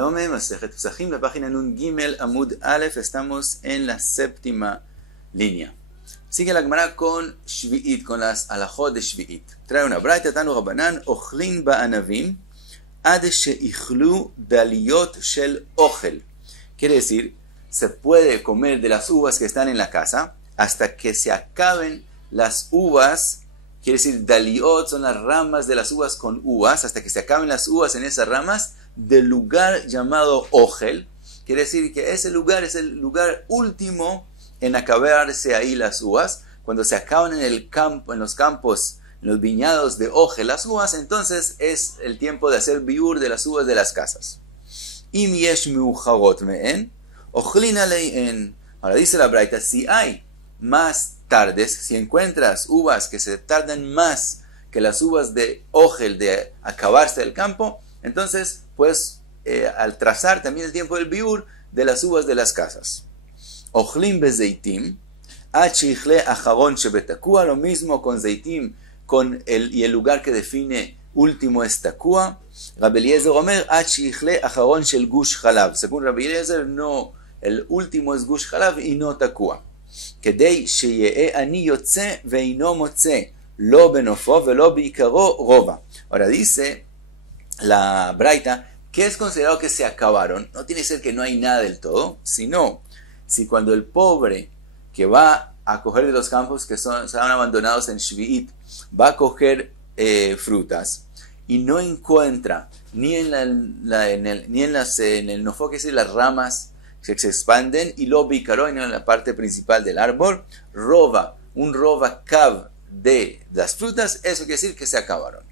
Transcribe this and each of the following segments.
Shalom, Masejet Pesachim, la página Nun Gimel Amud Aleph, estamos en la séptima línea. Sigue la Gemara con Shvi'it, con las alajot de Shvi'it. Trae una braita, Tanu Rabbanan, Ochlin ba'anavim, ad she'ichlu daliot shel ochel. Quiere decir, se puede comer de las uvas que están en la casa hasta que se acaben las uvas. Quiere decir, daliot son las ramas de las uvas con uvas, hasta que se acaben las uvas en esas ramas del lugar llamado Ogel. Quiere decir que ese lugar es el lugar último en acabarse ahí las uvas. Cuando se acaban en el campo, en los campos, en los viñados de Ogel las uvas, entonces es el tiempo de hacer biur de las uvas de las casas. Im yesh meucharot me'en, ochlin alein. Ahora dice la braita, si hay más tardes, si encuentras uvas que se tardan más que las uvas de Ogel de acabarse del campo, entonces puedes al trazar también el tiempo del biur de las uvas de las casas. Ochlin bezeitim, achichle acharon shebetakua, lo mismo con zeitim, y el lugar que define último es takua. Rabbi Eliezer omer, achichle acharon shel gush chalav. Según Rabbi Eliezer, no, el último es gush chalav y no takua. כדי שיהיה אני יוצא ואינו מוצא, לא בנופו ולא בעיקרו רובע. Ahora dice la braita que es considerado que se acabaron. No tiene que ser que no hay nada del todo, sino si cuando el pobre que va a coger de los campos que están abandonados en Shvi'it, va a coger frutas y no encuentra ni en el nofo, que es las ramas que se expanden, y lo bicaró en la parte principal del árbol, un roba cav de las frutas, eso quiere decir que se acabaron.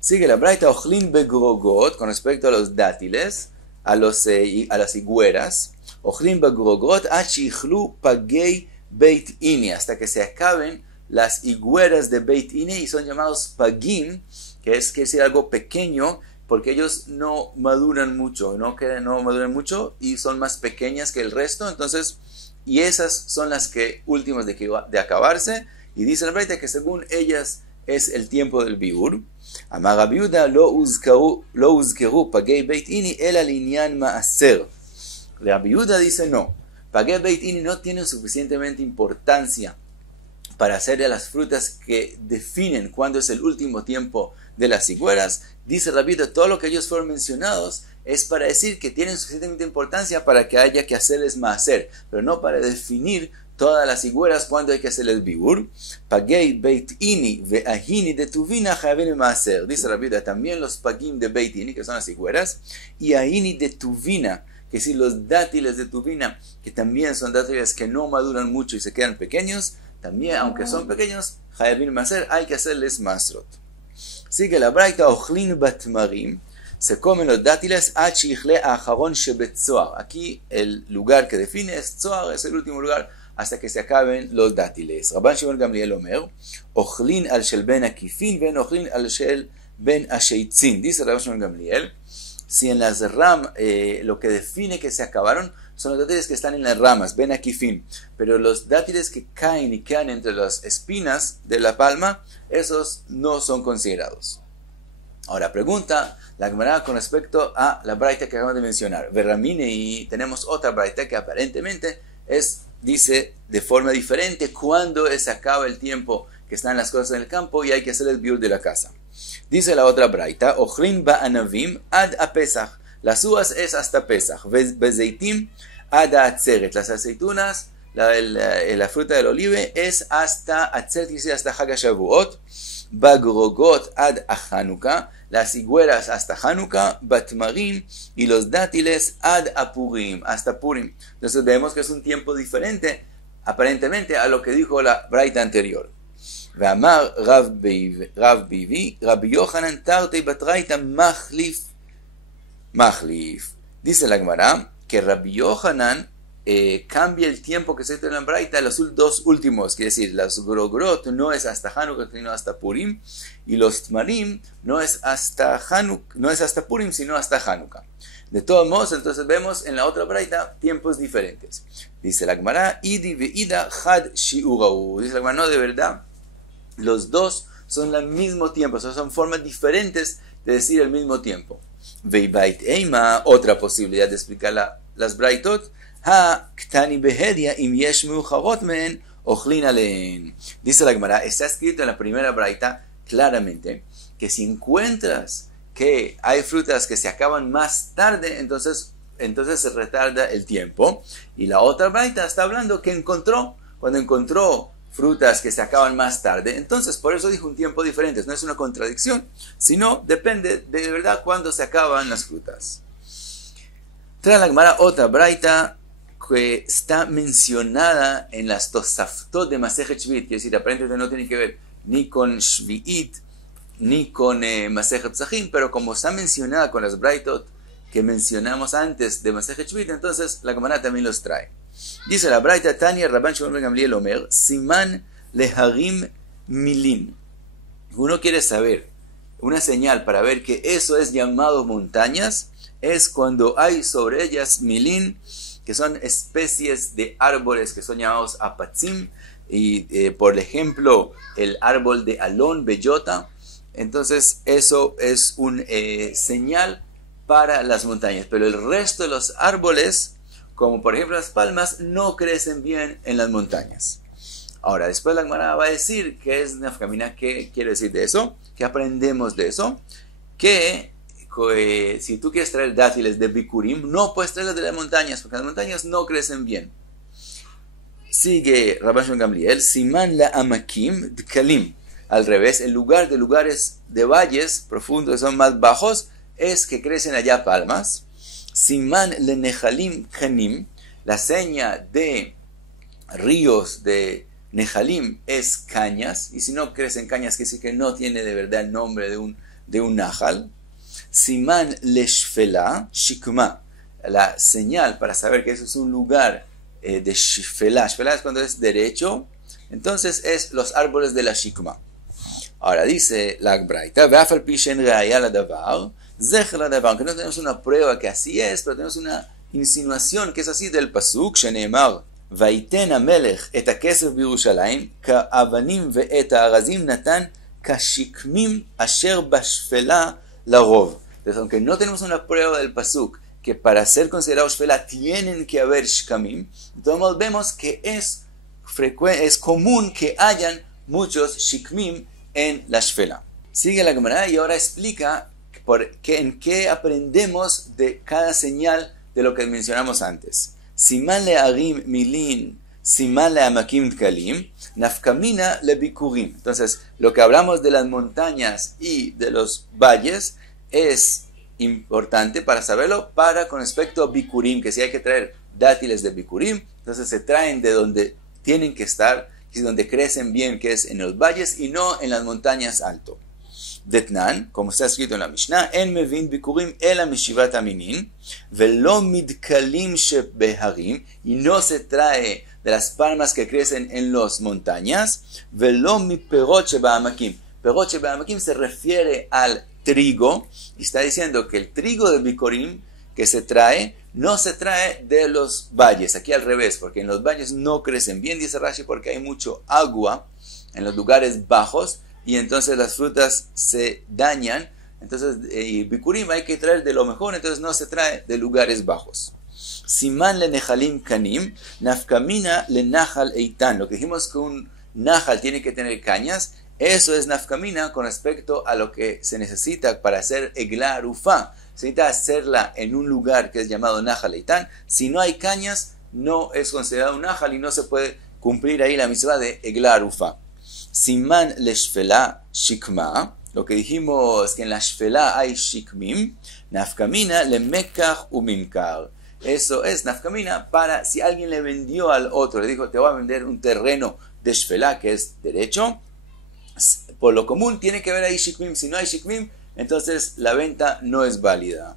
Sigue la braita, ochlin begrogot, con respecto a los dátiles, a las higueras, ochlin begrogot, achichlu pagei beit ini, hasta que se acaben las higueras de beit ini, y son llamados pagim, que es decir algo pequeño, porque ellos no maduran mucho, no maduran mucho y son más pequeñas que el resto. Entonces, y esas son las que últimas de acabarse, y dice la braita que según ellas es el tiempo del biur. Amar Rabbi Yehuda lo uzkeru pagei beit ini el alinyan maaser. Rabbi Yehuda dice no, pagei beit ini no tiene suficientemente importancia para hacer de las frutas que definen cuándo es el último tiempo de las higueras. Dice Rabbi Yehuda, todo lo que ellos fueron mencionados es para decir que tienen suficientemente importancia para que haya que hacerles maaser, pero no para definir todas las higueras cuándo hay que hacerles biur. Pagei beit ini ve'ahini de tuvina chavim maaser. Dice Rabbi Yehuda, también los pagim de beit ini, que son las higueras, y ahini de tuvina, que si los dátiles de tuvina, que también son dátiles que no maduran mucho y se quedan pequeños, también, aunque son pequeños, chavim maaser, hay que hacerles masrot. Sigue la braita, ochlin batmarim, se comen los dátiles, achichle acharon shebetzoar. Aquí el lugar que define es tzoar, es el último lugar hasta que se acaben los dátiles. Rabban Shimon Gamliel omer, ochlin al shel ben akifin, ven ochlin al shel ben asheitzin. Dice Rabban Shimon Gamliel, si en las lo que define que se acabaron son los dátiles que están en las ramas, ben akifin, pero los dátiles que caen y quedan entre las espinas de la palma, esos no son considerados. Ahora pregunta la Gemara con respecto a la braita que acabamos de mencionar. Verramine, y tenemos otra braita que aparentemente dice de forma diferente cuándo se acaba el tiempo que están las cosas en el campo y hay que hacer el biur de la casa. Dice la otra braita, ochlin ba'anavim ad a Pesach. Las uvas es hasta Pesach. Bezeitim ad a atzeret. Las aceitunas, la fruta del olive es hasta atzeret, y hasta Chag HaShavuot. Bagrogot ad a Hanukkah. Las higueras hasta Hanukkah. Batmarim, y los dátiles ad a Purim, hasta Purim. Entonces vemos que es un tiempo diferente aparentemente a lo que dijo la braita anterior. Ve'amar Rav Bivi, Rabbi Yochanan tartei batraita machlif. Dice la Gemara que Rabbi Yochanan cambia el tiempo que se está en la braita, los dos últimos, quiere decir, los grogrot no es hasta Hanukkah, sino hasta Purim, y los tmarim no es hasta Purim, sino hasta Hanukkah. De todos modos, entonces vemos en la otra braita tiempos diferentes. Dice la Gemara, idi ve'ida chad shi'urau. Dice la Gemara, no, de verdad, los dos son al mismo tiempo, son formas diferentes de decir el mismo tiempo. Veibait Eima, otra posibilidad de explicar las braitot, ha ktani behedia im yesh meucharot men ochlin alein. Dice la Gemara, está escrito en la primera braita claramente que si encuentras que hay frutas que se acaban más tarde, entonces se retarda el tiempo. Y la otra braita está hablando que cuando encontró frutas que se acaban más tarde, entonces por eso dijo un tiempo diferente. No es una contradicción, sino depende de verdad cuándo se acaban las frutas. Trae la Gemara otra braita que está mencionada en las Tosaftot de Masejet Shvi'it, quiere decir, aparentemente no tiene que ver ni con Shvi'it ni con Masejet Pesachim, pero como está mencionada con las braitot que mencionamos antes de Masejet Shvi'it, entonces la Gemara también los trae. Dice la braita Tanya Rabban Shimon ben Gamliel Omer, Siman leharim milin. Uno quiere saber, una señal para ver que eso es llamado montañas, es cuando hay sobre ellas milin, que son especies de árboles que son llamados apatzim, y por ejemplo el árbol de alón, bellota. Entonces eso es un señal para las montañas, pero el resto de los árboles, como por ejemplo las palmas, no crecen bien en las montañas. Ahora, después la Gemara va a decir que es nafkamina. ¿Qué quiere decir de eso? ¿Qué aprendemos de eso? Que si tú quieres traer dátiles de Bikurim, no puedes traerlos de las montañas, porque las montañas no crecen bien. Sigue Rabban Shimon Gamliel, Siman la amakim dkalim. Al revés, en lugar de lugares de valles profundos que son más bajos, es que crecen allá palmas. Siman le nehalim kanim, la seña de ríos de nehalim es cañas, y si no crecen cañas, quiere decir que no tiene de verdad el nombre de un nahal. Siman le shfela, shikma, la señal para saber que eso es un lugar de shfela. Shfela es cuando es derecho, entonces es los árboles de la shikma. Ahora dice la braita, que no tenemos una prueba que así es, pero tenemos una insinuación que es así del pasuk, sheneemar, vaiten hamelech et hakesef b'Yerushalayim ka'avanim ve'et ha'arazim natan kashikmim asher bashfela larov. Entonces, aunque no tenemos una prueba del pasuk que para ser considerados shfela tienen que haber shkamim, entonces vemos que es común que hayan muchos shikmim en la shfela. Sigue la Gemara y ahora explica en qué aprendemos de cada señal de lo que mencionamos antes. Siman le arim milin, siman le amakim tkalim, nafkamina le bikurim. Entonces, lo que hablamos de las montañas y de los valles es importante para saberlo con respecto a bikurim, que si hay que traer dátiles de bikurim, entonces se traen de donde tienen que estar, y donde crecen bien, que es en los valles y no en las montañas alto. Detnan, como está escrito en la Mishnah, en mevin bikurim ela mishivat aminin, velo midkalim shebeharim, y no se trae de las palmas que crecen en las montañas, velo mi perot sheba'amakim. Perot sheba'amakim se refiere al trigo, y está diciendo que el trigo de bikurim que se trae, no se trae de los valles, aquí al revés, porque en los valles no crecen bien, dice Rashi, porque hay mucho agua en los lugares bajos, y entonces las frutas se dañan. Entonces, bikurim hay que traer de lo mejor, entonces no se trae de lugares bajos. Siman le nehalim kanim, nafkamina le nahal eitan. Lo que dijimos que un nahal tiene que tener cañas, eso es nafkamina con respecto a lo que se necesita para hacer egla rufa. Se necesita hacerla en un lugar que es llamado nahal eitan. Si no hay cañas, no es considerado un nahal y no se puede cumplir ahí la mitzvah de egla rufa. Siman le shfela shikma, lo que dijimos que en la shfela hay shikmim, nafkamina le mekach umimkar. Eso es nafkamina para si alguien le vendió al otro, le dijo te voy a vender un terreno de shfela que es derecho, por lo común tiene que haber ahí shikmim. Si no hay shikmim, entonces la venta no es válida.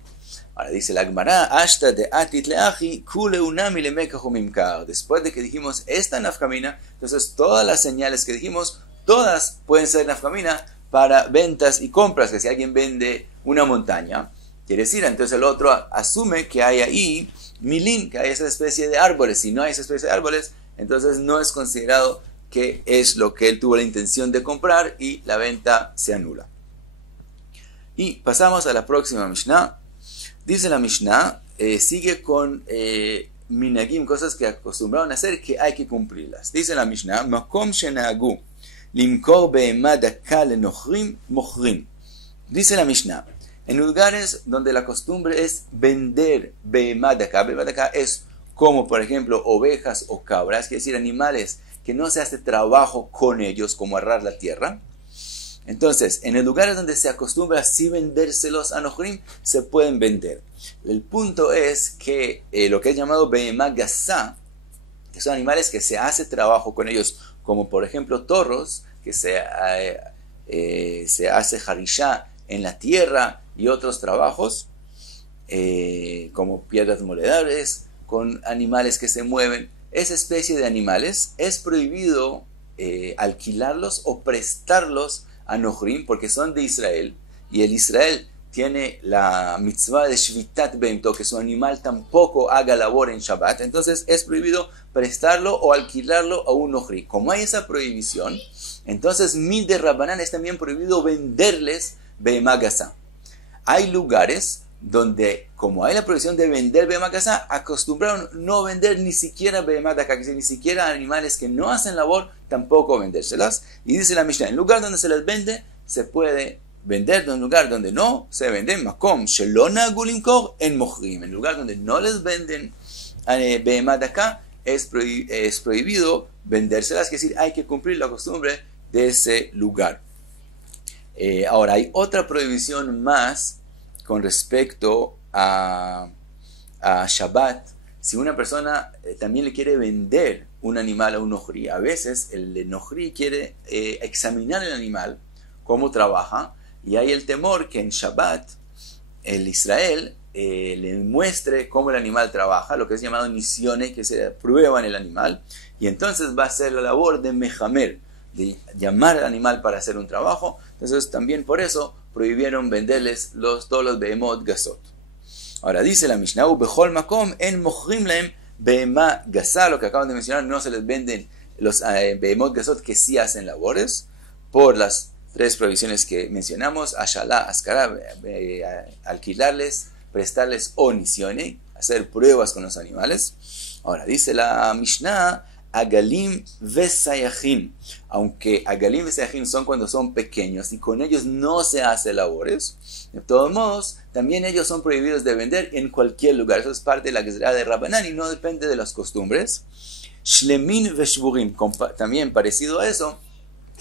Ahora dice la Gemara, ashta de atit leachi kule unami le mekach umimkar. Después de que dijimos esta nafkamina, entonces todas las señales que dijimos, todas pueden ser nafkamina para ventas y compras, que si alguien vende una montaña, quiere decir, entonces el otro asume que hay ahí milín, que hay esa especie de árboles. Si no hay esa especie de árboles, entonces no es considerado que es lo que él tuvo la intención de comprar y la venta se anula. Y pasamos a la próxima Mishnah. Dice la Mishnah, sigue con minagim, cosas que acostumbraron a hacer que hay que cumplirlas. Dice la Mishnah, Makom shenagu limkor be'ema daka lenochrim mochrim. Dice la Mishnah, en lugares donde la costumbre es vender be'ema daka es como por ejemplo ovejas o cabras, es decir, animales que no se hace trabajo con ellos, como arar la tierra. Entonces, en el lugar donde se acostumbra así vendérselos a Nochrim, se pueden vender. El punto es que lo que es llamado Behemá Gasá, que son animales que se hace trabajo con ellos, como por ejemplo toros, que se hace jarishá en la tierra y otros trabajos, como piedras moldeables, con animales que se mueven. Esa especie de animales es prohibido alquilarlos o prestarlos a Nochrim, porque son de Israel, y el Israel tiene la mitzvah de Shvitat Behemto, que su animal tampoco haga labor en Shabbat. Entonces es prohibido prestarlo o alquilarlo a un Nochri. Como hay esa prohibición, entonces Mid de Rabbanán es también prohibido venderles Behemá Gasá. Hay lugares donde, como hay la prohibición de vender Behemá Gasá, acostumbraron no vender ni siquiera Behemá Daka, que ni siquiera animales que no hacen labor, tampoco vendérselas. Y dice la Mishnah, en lugar donde se les vende, se puede vender. En lugar donde no se venden, Makom Shelona Gulimkor en Mochrim, en lugar donde no les venden Behemá Daka, es prohibido vendérselas, es decir, hay que cumplir la costumbre de ese lugar. Ahora, hay otra prohibición más con respecto a Shabbat. Si una persona también le quiere vender un animal a un Nochri, a veces el Nochri quiere examinar el animal, cómo trabaja, y hay el temor que en Shabbat el Israel le muestre cómo el animal trabaja, lo que es llamado nisiones, que se prueban el animal, y entonces va a ser la labor de mejamer, de llamar al animal para hacer un trabajo. Entonces también por eso prohibieron venderles todos los behemot gasot. Ahora dice la Mishnah, bechol makom en mochrim lahem behemá gasá, lo que acaban de mencionar, no se les venden los behemot gasot que sí hacen labores, por las tres prohibiciones que mencionamos: ashalá, ascará, alquilarles, prestarles o nisione, hacer pruebas con los animales. Ahora dice la Mishnah, Agalim vesayachim, aunque Agalim vesayachim son cuando son pequeños y con ellos no se hace labores, de todos modos, también ellos son prohibidos de vender en cualquier lugar. Eso es parte de la Gezerá de Rabbanán y no depende de las costumbres. Shlemin veshburim, también parecido a eso.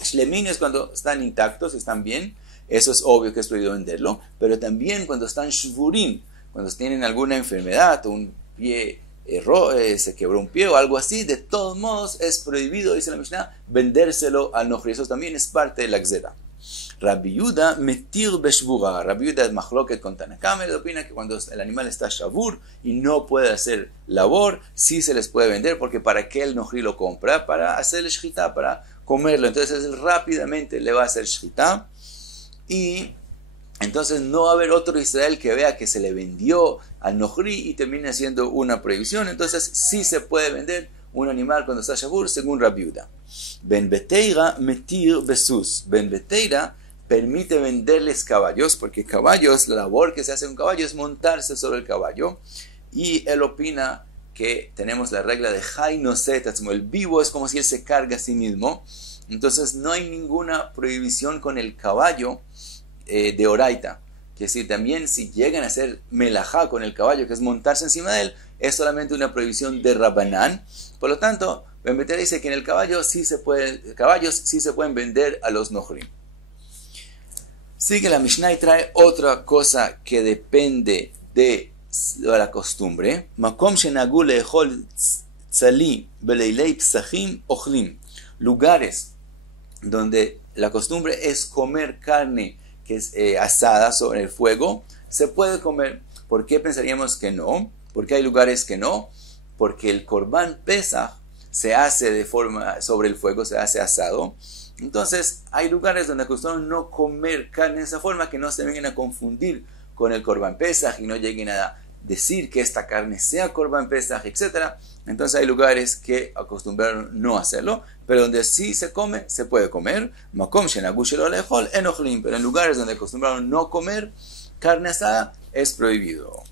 Shlemin es cuando están intactos, están bien, eso es obvio que es prohibido venderlo, pero también cuando están shvurim, cuando tienen alguna enfermedad o un pie se quebró un pie o algo así, de todos modos es prohibido, dice la Mishnah, vendérselo al Nochri. Eso también es parte de la Gzera. Rabbi Yuda metir beshvura. Rabbi Yuda es machloket con Tanakam, él opina que cuando el animal está shavur y no puede hacer labor, sí se les puede vender, porque ¿para qué el Nochri lo compra? Para hacer shchita, para comerlo. Entonces él rápidamente le va a hacer shchita y entonces no va a haber otro Israel que vea que se le vendió al Nochri y termine haciendo una prohibición. Entonces sí se puede vender un animal cuando está shavur, según Rabbi Yuda. Ben Beteira metir besus. Ben Beteira permite venderles caballos, porque caballos, la labor que se hace con caballo es montarse sobre el caballo. Y él opina que tenemos la regla de Jai no setas, como el vivo es como si él se carga a sí mismo. Entonces no hay ninguna prohibición con el caballo de Oraita, que si también si llegan a hacer melajá con el caballo, que es montarse encima de él, es solamente una prohibición de Rabbanán. Por lo tanto, Ben Beteira dice que en el caballos sí se pueden vender a los Nochrim. Sigue la Mishnah y trae otra cosa que depende de la costumbre. Makom shenagu leechol tzali beleilei psachim ochlim. Lugares donde la costumbre es comer carne que es asada sobre el fuego, se puede comer. ¿Por qué pensaríamos que no? ¿Por qué hay lugares que no? Porque el Korban Pesach se hace de forma sobre el fuego, se hace asado. Entonces hay lugares donde acostumbran no comer carne de esa forma, que no se vengan a confundir con el Korban Pesach y no lleguen a decir que esta carne sea Korban Pesach, etc. Entonces hay lugares que acostumbraron no hacerlo, pero donde sí se come, se puede comer. Makom shenagu shelo le'echol en ochlim, pero en lugares donde acostumbraron no comer carne asada, es prohibido.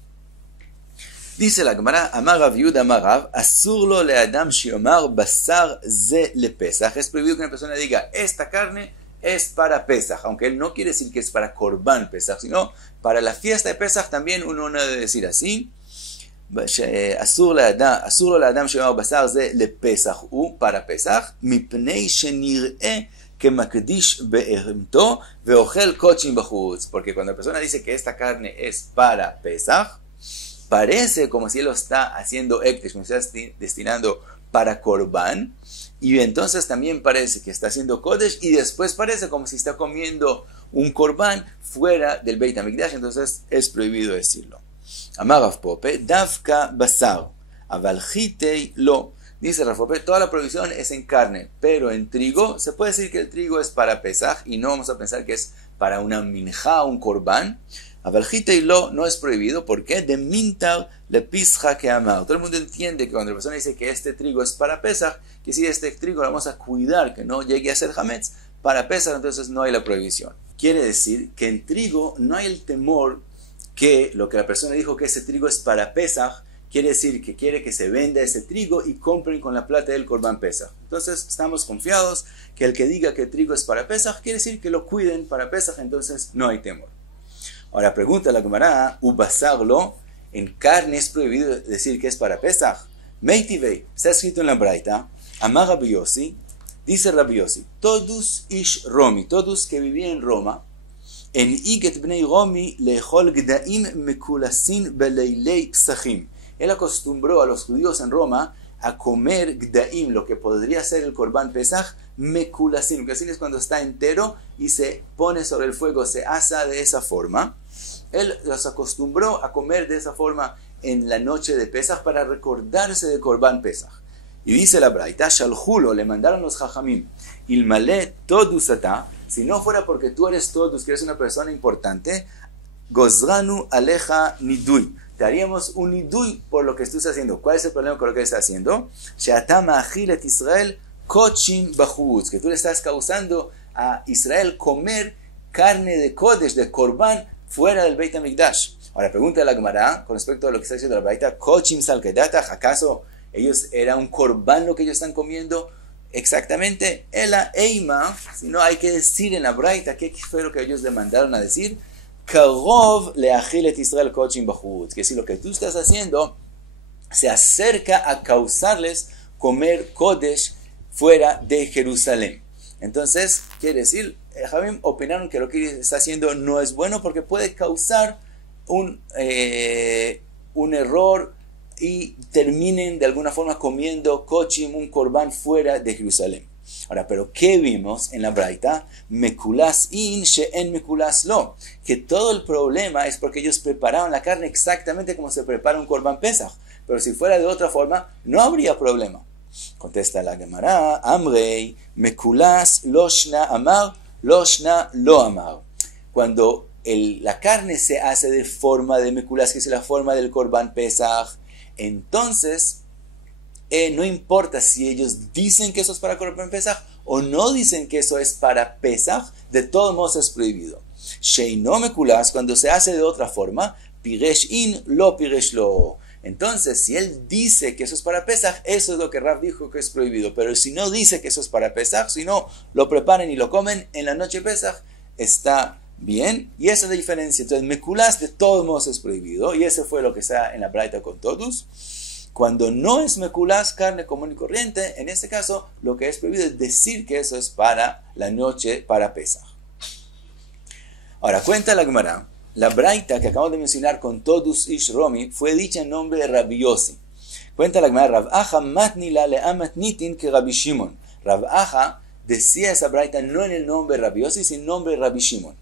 Dice la Gemara, Amar Rav Yehuda Amar Rav, asur lo le'adam shiomar basar ze lePesach. Es prohibido que una persona diga, esta carne es para Pesach, aunque él no quiere decir que es para Korban Pesach, sino para la fiesta de Pesach también uno no debe decir así. אסור לו לאדם שיאמר בשר זה לפסח הוא para פסח, מפני שנראה כמקדיש בהמתו ואוכל קודשים בחוץ. Porque cuando la persona dice que esta carne es para Pesach, parece como si él lo está haciendo ekdesh, como si está destinando para Korban, y entonces también parece que está haciendo kodesh, y después parece como si está comiendo un Korban fuera del Beit HaMikdash, entonces es prohibido decirlo. Amar Rav Pope, Davka Basar, Aval Chitei Lo. Dice Rav Pope, toda la prohibición es en carne, pero en trigo, se puede decir que el trigo es para Pesach, y no vamos a pensar que es para una minja, un Korban. Aval Chitei Lo no es prohibido, ¿por qué? De mintar le pisja que amar. Todo el mundo entiende que cuando la persona dice que este trigo es para Pesach, que si este trigo lo vamos a cuidar, que no llegue a ser hametz, para Pesach, entonces no hay la prohibición. Quiere decir que en trigo no hay el temor que lo que la persona dijo que ese trigo es para Pesach, quiere decir que quiere que se venda ese trigo y compren con la plata del Korban Pesach. Entonces estamos confiados que el que diga que el trigo es para Pesach, quiere decir que lo cuiden para Pesach, entonces no hay temor. Ahora pregunta la Gemara, ubasarlo, en carne es prohibido decir que es para Pesach. Meitivei, está escrito en la Braita, Amar Rabbi Yossi, dice Rabbi Yossi, todos ish Romi, todos que vivían en Roma, en Iget Bnei Romi lechol gdaim mekulasin beleilei psachim. Él acostumbró a los judíos en Roma a comer gdaim, lo que podría ser el Korban Pesach, mekulasin. Mekulasin es cuando está entero y se pone sobre el fuego, se asa de esa forma. Él los acostumbró a comer de esa forma en la noche de Pesach para recordarse de Korban Pesach. Y dice la Braita, Shalhulo, le mandaron los Jajamim, Ilmale todusata, si no fuera porque tú eres todus, que eres una persona importante, Gozranu aleja nidui, te haríamos un nidui por lo que estás haciendo. ¿Cuál es el problema con lo que estás haciendo? Sheatama achilet Israel kochim bachutz, que tú le estás causando a Israel comer carne de kodesh, de korban, fuera del Beit HaMikdash. Ahora pregunta la Gemara con respecto a lo que está diciendo la Braita, kochim salkedatach, ¿acaso ellos era un korban lo que ellos están comiendo? Exactamente, ela eima, si no hay que decir en la Braita qué fue lo que ellos le mandaron a decir, karov leachilet Israel kochim bachutz, que si lo que tú estás haciendo se acerca a causarles comer kodesh fuera de Jerusalén. Entonces, quiere decir, Javim opinaron que lo que está haciendo no es bueno porque puede causar un error y terminen de alguna forma comiendo kochim, un korban fuera de Jerusalén. Ahora, pero ¿qué vimos en la Braita? Mekulas in she'en mekulas lo. Que todo el problema es porque ellos prepararon la carne exactamente como se prepara un korban Pesach. Pero si fuera de otra forma, no habría problema. Contesta la Gemara, Amrei, mekulas loshna amar, loshna lo amar. Cuando la carne se hace de forma de mekulas, que es la forma del korban Pesach, entonces no importa si ellos dicen que eso es para Korban Pesach o no dicen que eso es para Pesach, de todos modos es prohibido. Sheino mekulas, cuando se hace de otra forma, piresh in lo piresh lo. Entonces, si él dice que eso es para Pesach, eso es lo que Rav dijo que es prohibido. Pero si no dice que eso es para Pesach, si no lo preparan y lo comen en la noche Pesach, está bien. Y esa es la diferencia. Entonces, mekulas de todos modos es prohibido. Y eso fue lo que está en la Braita con todos. Cuando no es mekulas, carne común y corriente, en este caso, lo que es prohibido es decir que eso es para la noche, para Pesach. Ahora, cuenta la Gemara. La Braita que acabamos de mencionar con Todus Ish Romi fue dicha en nombre de Rabbi Yossi. Cuenta la Gemara, Rav Acha matnila le'amat nitin que Rabbi Shimon. Rav Acha decía esa Braita no en el nombre de Rabbi Yossi, sino en nombre de Rabbi Shimon.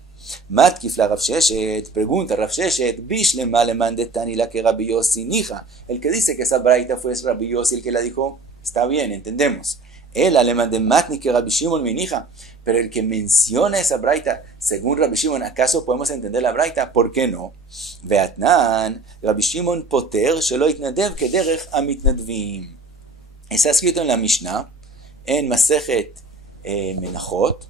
Matkif la Rav Sheshet, pregunta Rav Sheshet, bishlema le mandetanila que Rabbi Yossi nija. El que dice que esa Braita fue Rabbi Yossi el que la dijo, está bien, entendemos. El alemán de Matni que Rabbi Shimon minija. Pero el que menciona esa braita, según Rabbi Shimon, ¿acaso podemos entender la braita? ¿Por qué no? Veatnan, Rabbi Shimon poter shelo itnadev kederech amitnadvim. Está escrito en la Mishnah, en Masejet Menachot,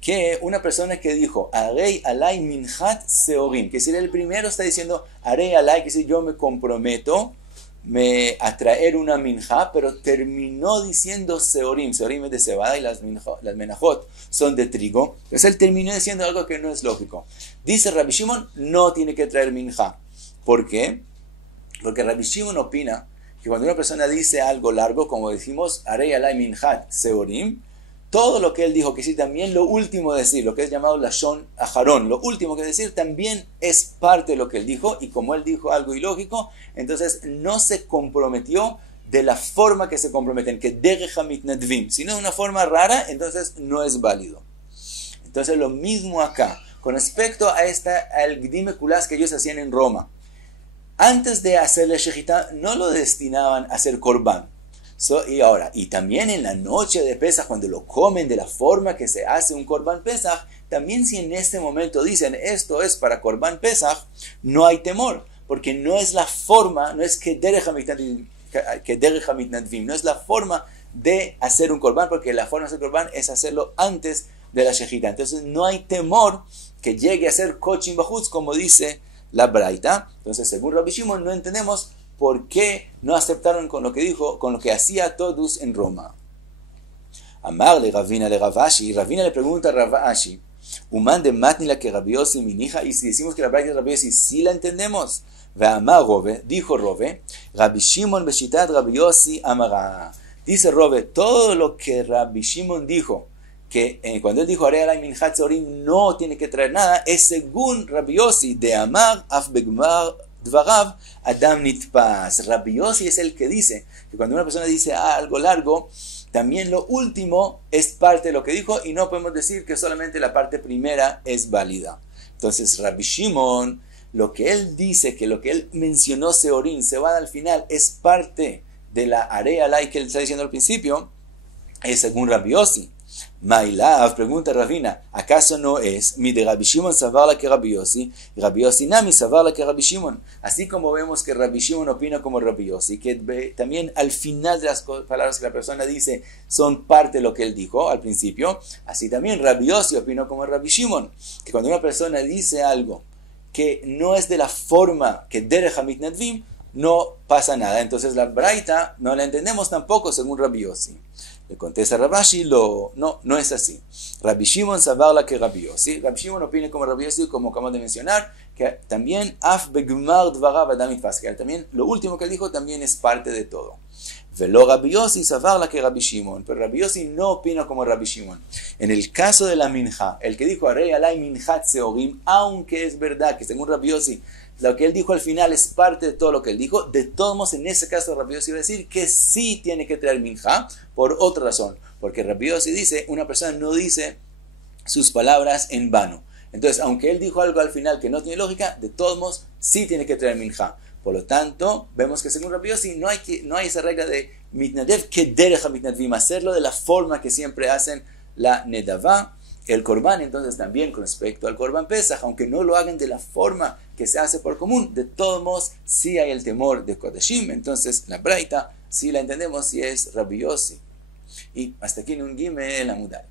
que una persona que dijo, Arei alay minchat seorim, que si el primero está diciendo, Arei alay, que si yo me comprometo a traer una minja, pero terminó diciendo seorim, seorim es de cebada y las menachot son de trigo, entonces él terminó diciendo algo que no es lógico. Dice Rabbi Shimon, no tiene que traer minja. ¿Por qué? Porque Rabbi Shimon opina que cuando una persona dice algo largo, como decimos, Arei alay minchat seorim, todo lo que él dijo, que sí, también lo último decir, lo que es llamado lashon ajarón, lo último que decir también es parte de lo que él dijo, y como él dijo algo ilógico, entonces no se comprometió de la forma que se comprometen, que derech hamitnadvim, sino de una forma rara, entonces no es válido. Entonces lo mismo acá, con respecto a al gdime kulas que ellos hacían en Roma. Antes de hacerle shechita, no lo destinaban a hacer korban. Y también en la noche de Pesaj, cuando lo comen de la forma que se hace un Korban Pesaj, también si en este momento dicen esto es para Korban Pesaj, no hay temor, porque no es la forma, no es que derech hamitnadvim, no es la forma de hacer un Korban, porque la forma de hacer Korban es hacerlo antes de la Shechita. Entonces no hay temor que llegue a ser Kochim Bajutz, como dice la Braita. Entonces, según Rabbi Shimon, no entendemos ¿por qué no aceptaron con lo que dijo, con lo que hacía todos en Roma? Amarle Ravina le Ravashi, Ravina le pregunta a Ravashi, Uman de Matnila que Rabbi Yossi minija, y si decimos que la braita de Rabbi Yossi, sí la entendemos. Ve'amar Rove, dijo Rove, Rabbi Shimon beshitat Rabbi Yossi amara. Dice Rove, todo lo que Rabbi Shimon dijo, que cuando él dijo Arei alay minchat seorim no tiene que traer nada, es según Rabbi Yossi, de Amar af begmar Dvarav Adam Nitpas. Rabbi Yossi es el que dice que cuando una persona dice algo largo, también lo último es parte de lo que dijo y no podemos decir que solamente la parte primera es válida. Entonces Rabbi Shimon, lo que él dice, que lo que él mencionó Seorim, se va al final, es parte de la Arei alay que él está diciendo al principio, es según Rabbi Yossi. Mailav, pregunta Ravina, ¿acaso no es mi de Rabbi Shimon savarla que Rabbi Yossi, y Rabbi Yossi nami savarla que Rabbi Shimon? Así como vemos que Rabbi Shimon opina como Rabbi Yossi, que también al final de las palabras que la persona dice son parte de lo que él dijo al principio, así también Rabbi Yossi opinó como Rabbi Shimon, que cuando una persona dice algo que no es de la forma que derech hamitnadvim, no pasa nada. Entonces la braita no la entendemos tampoco según Rabbi Yossi. Le contesta Ravashi, no es así. Rabbi Shimon savarla que Rabbi Yossi. Rabbi Shimon opina como Rabbi Yossi, como acabamos de mencionar, que también af begmar dvarav adam nitpas, que también lo último que dijo también es parte de todo. Velo Rabbi Yossi savarla que Rabbi Shimon, pero Rabbi Yossi no opina como Rabbi Shimon. En el caso de la minja, el que dijo Arei alay minchat seorim, aunque es verdad que según Rabbi Yossi lo que él dijo al final es parte de todo lo que él dijo, de todos modos en ese caso Rabbi Yossi va a decir que sí tiene que traer minja por otra razón, porque Rabbi Yossi dice, una persona no dice sus palabras en vano. Entonces, aunque él dijo algo al final que no tiene lógica, de todos modos sí tiene que traer minja. Por lo tanto, vemos que según Rabbi Yossi no hay esa regla de mitnadev que derech hamitnadvim, hacerlo de la forma que siempre hacen la nedavá, el Korban. Entonces también con respecto al Korban Pesach, aunque no lo hagan de la forma que se hace por común, de todos modos sí hay el temor de Kodashim. Entonces la braita sí la entendemos si es Rabbi Yossi. Y hasta aquí en un Gimel Amud Aleph.